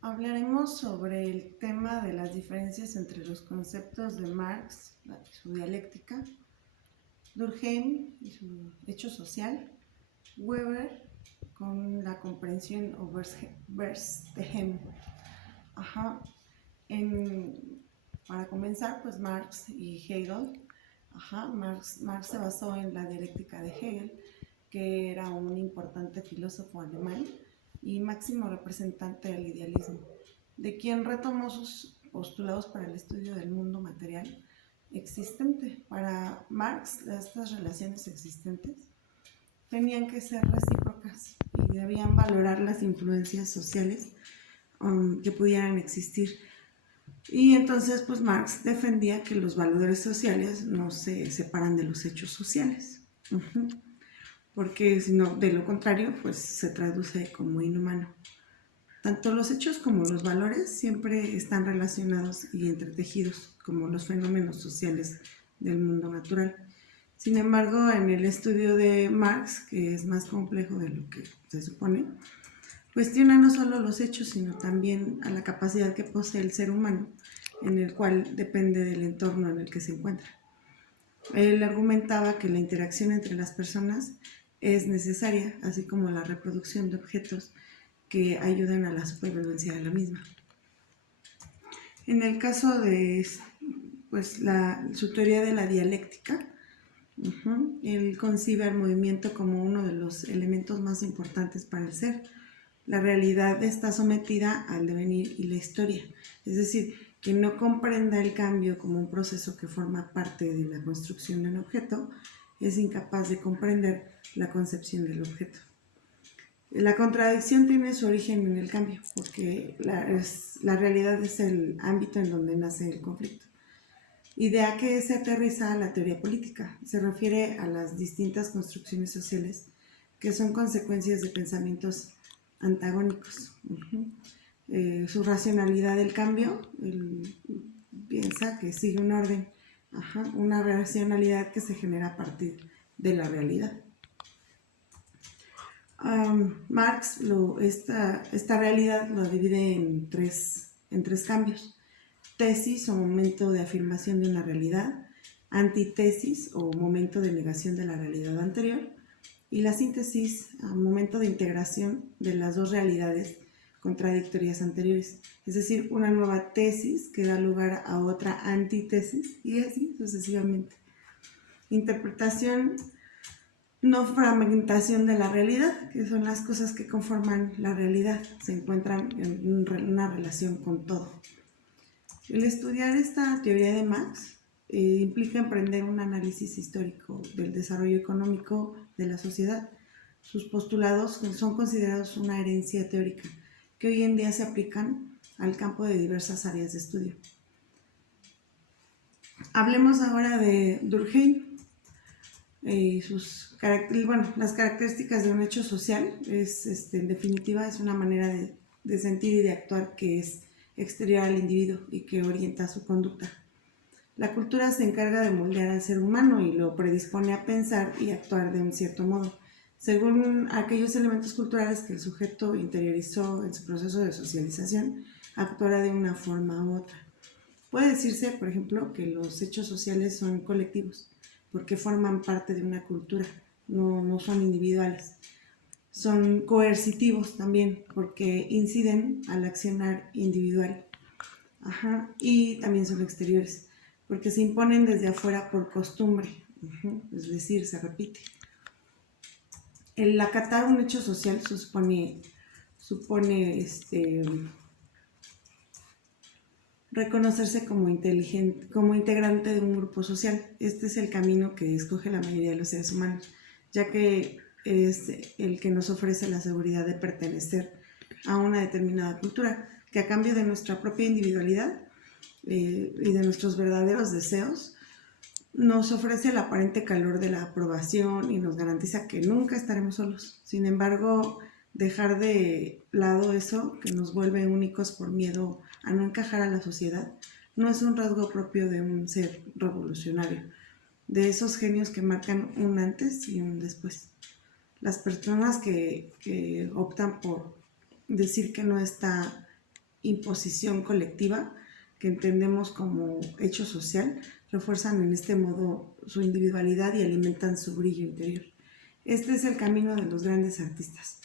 Hablaremos sobre el tema de las diferencias entre los conceptos de Marx, su dialéctica, Durkheim y su hecho social, Weber con la comprensión o Verstehen. Ajá. Para comenzar, pues Marx y Hegel. Marx se basó en la dialéctica de Hegel, que era un importante filósofo alemán y máximo representante del idealismo, de quien retomó sus postulados para el estudio del mundo material existente. Para Marx, estas relaciones existentes tenían que ser recíprocas y debían valorar las influencias sociales que pudieran existir. Y entonces, pues Marx defendía que los valores sociales no se separan de los hechos sociales. Porque si no, de lo contrario, pues se traduce como inhumano. Tanto los hechos como los valores siempre están relacionados y entretejidos como los fenómenos sociales del mundo natural. Sin embargo, en el estudio de Marx, que es más complejo de lo que se supone, cuestiona no solo los hechos, sino también a la capacidad que posee el ser humano, en el cual depende del entorno en el que se encuentra. Él argumentaba que la interacción entre las personas es necesaria, así como la reproducción de objetos que ayudan a la supervivencia de la misma. En el caso de pues, su teoría de la dialéctica, él concibe al movimiento como uno de los elementos más importantes para el ser. La realidad está sometida al devenir y la historia, es decir, quien no comprenda el cambio como un proceso que forma parte de la construcción de un objeto es incapaz de comprender la concepción del objeto. La contradicción tiene su origen en el cambio, porque la realidad es el ámbito en donde nace el conflicto. Idea que se aterriza a la teoría política. Se refiere a las distintas construcciones sociales que son consecuencias de pensamientos antagónicos. Su racionalidad del cambio, él piensa que sigue un orden, una racionalidad que se genera a partir de la realidad. Marx esta realidad lo divide en tres cambios: tesis o momento de afirmación de una realidad, antítesis o momento de negación de la realidad anterior, y la síntesis, momento de integración de las dos realidades contradictorias anteriores, es decir, una nueva tesis que da lugar a otra antítesis y así sucesivamente. Interpretación, no fragmentación de la realidad, que son las cosas que conforman la realidad, se encuentran en una relación con todo. El estudiar esta teoría de Marx implica emprender un análisis histórico del desarrollo económico de la sociedad. Sus postulados son considerados una herencia teórica que hoy en día se aplican al campo de diversas áreas de estudio. Hablemos ahora de Durkheim. Las características de un hecho social en definitiva, es una manera de sentir y de actuar que es exterior al individuo y que orienta su conducta. La cultura se encarga de moldear al ser humano y lo predispone a pensar y actuar de un cierto modo, según aquellos elementos culturales que el sujeto interiorizó en su proceso de socialización, actuará de una forma u otra. Puede decirse, por ejemplo, que los hechos sociales son colectivos, porque forman parte de una cultura, no son individuales. Son coercitivos también, porque inciden al accionar individual. Y también son exteriores, porque se imponen desde afuera por costumbre, es decir, se repite. El acatar un hecho social supone reconocerse como integrante de un grupo social. Este es el camino que escoge la mayoría de los seres humanos, ya que es el que nos ofrece la seguridad de pertenecer a una determinada cultura, que a cambio de nuestra propia individualidad y de nuestros verdaderos deseos, nos ofrece el aparente calor de la aprobación y nos garantiza que nunca estaremos solos. Sin embargo, dejar de lado eso que nos vuelve únicos por miedo a no encajar a la sociedad no es un rasgo propio de un ser revolucionario, de esos genios que marcan un antes y un después. Las personas que optan por decir que no está imposición colectiva que entendemos como hecho social, refuerzan en este modo su individualidad y alimentan su brillo interior. Este es el camino de los grandes artistas,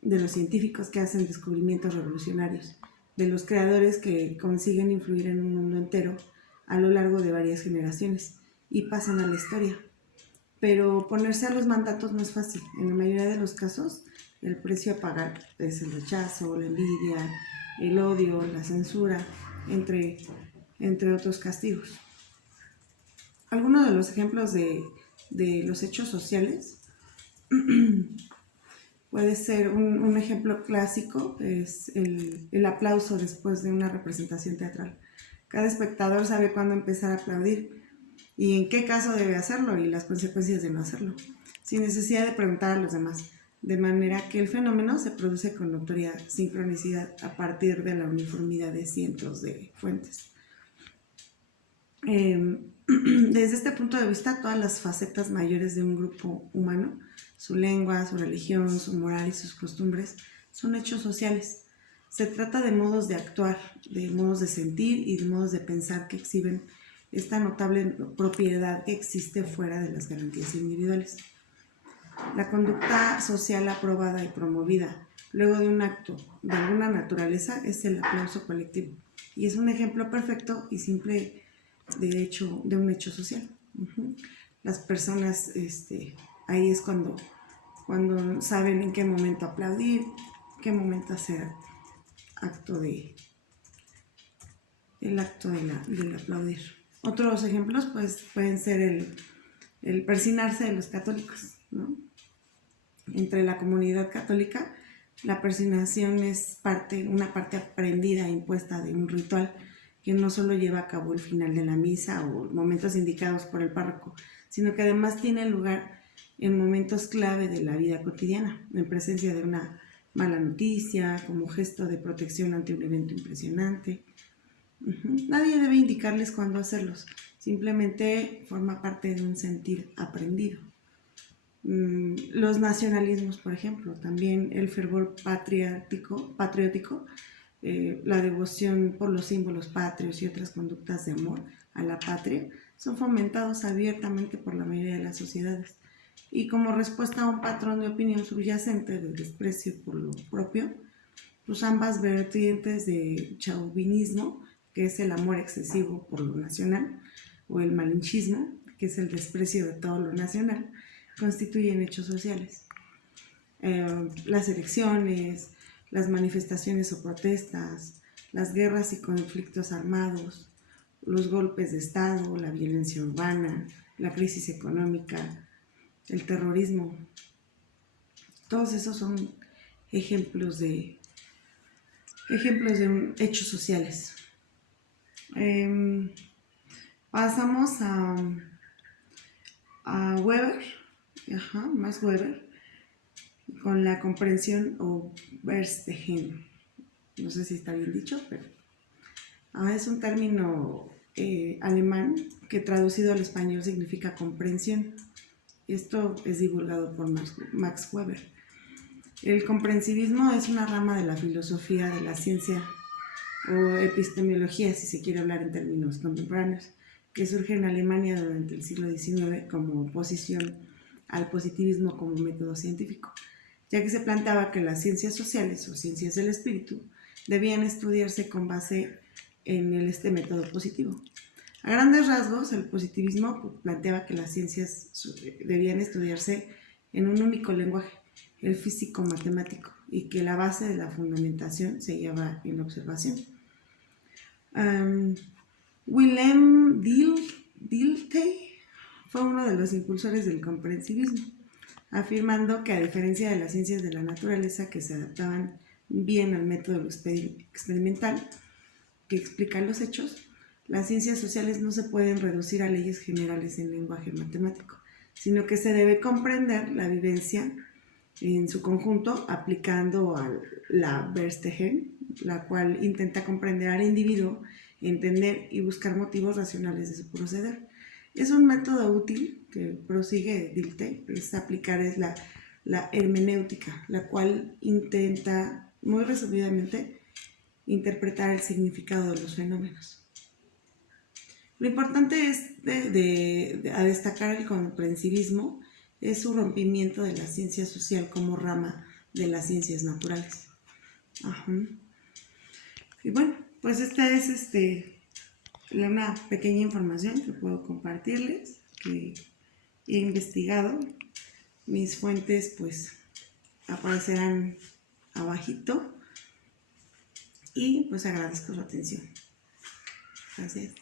de los científicos que hacen descubrimientos revolucionarios, de los creadores que consiguen influir en un mundo entero a lo largo de varias generaciones y pasan a la historia. Pero ponerse a los mandatos no es fácil. En la mayoría de los casos, el precio a pagar es el rechazo, la envidia, el odio, la censura, entre otros castigos. Algunos de los ejemplos de los hechos sociales puede ser un ejemplo clásico, es el aplauso después de una representación teatral. Cada espectador sabe cuándo empezar a aplaudir y en qué caso debe hacerlo y las consecuencias de no hacerlo, sin necesidad de preguntar a los demás, de manera que el fenómeno se produce con notoria sincronicidad a partir de la uniformidad de cientos de fuentes. Desde este punto de vista, todas las facetas mayores de un grupo humano, su lengua, su religión, su moral y sus costumbres, son hechos sociales. Se trata de modos de actuar, de modos de sentir y de modos de pensar que exhiben esta notable propiedad que existe fuera de las garantías individuales. La conducta social aprobada y promovida luego de un acto de alguna naturaleza es el aplauso colectivo y es un ejemplo perfecto y simple de un hecho social. Las personas ahí es cuando saben en qué momento aplaudir, en qué momento hacer el acto del aplaudir. Otros ejemplos pues, pueden ser el persignarse de los católicos, ¿no? Entre la comunidad católica, la persignación es una parte aprendida e impuesta de un ritual que no solo lleva a cabo el final de la misa o momentos indicados por el párroco, sino que además tiene lugar en momentos clave de la vida cotidiana, en presencia de una mala noticia, como gesto de protección ante un evento impresionante. Nadie debe indicarles cuándo hacerlos, simplemente forma parte de un sentir aprendido. Los nacionalismos, por ejemplo, también el fervor patriótico, la devoción por los símbolos patrios y otras conductas de amor a la patria son fomentados abiertamente por la mayoría de las sociedades. Y como respuesta a un patrón de opinión subyacente del desprecio por lo propio, pues ambas vertientes de chauvinismo, que es el amor excesivo por lo nacional, o el malinchismo, que es el desprecio de todo lo nacional, constituyen hechos sociales. Las elecciones, las manifestaciones o protestas, las guerras y conflictos armados, los golpes de Estado, la violencia urbana, la crisis económica, el terrorismo, todos esos son ejemplos de hechos sociales. Pasamos a Weber, Max Weber, con la comprensión o Verstehen. No sé si está bien dicho, pero es un término alemán que traducido al español significa comprensión. Esto es divulgado por Max Weber. El comprensivismo es una rama de la filosofía de la ciencia o epistemología, si se quiere hablar en términos contemporáneos, que surge en Alemania durante el siglo XIX como oposición al positivismo como método científico, ya que se planteaba que las ciencias sociales o ciencias del espíritu debían estudiarse con base en este método positivo. A grandes rasgos, el positivismo planteaba que las ciencias debían estudiarse en un único lenguaje, el físico-matemático, y que la base de la fundamentación se hallaba en la observación. Willem Dilthey fue uno de los impulsores del comprensivismo, afirmando que a diferencia de las ciencias de la naturaleza que se adaptaban bien al método experimental que explica los hechos, las ciencias sociales no se pueden reducir a leyes generales en lenguaje matemático, sino que se debe comprender la vivencia en su conjunto aplicando a la Verstehen, la cual intenta comprender al individuo, entender y buscar motivos racionales de su proceder. Es un método útil que prosigue Dilthey, es aplicar la hermenéutica, la cual intenta muy resumidamente interpretar el significado de los fenómenos. Lo importante es a destacar el comprensivismo es su rompimiento de la ciencia social como rama de las ciencias naturales. Ajá. Y bueno, pues esta es una pequeña información que puedo compartirles, que he investigado. Mis fuentes pues aparecerán abajito y pues agradezco su atención. Gracias.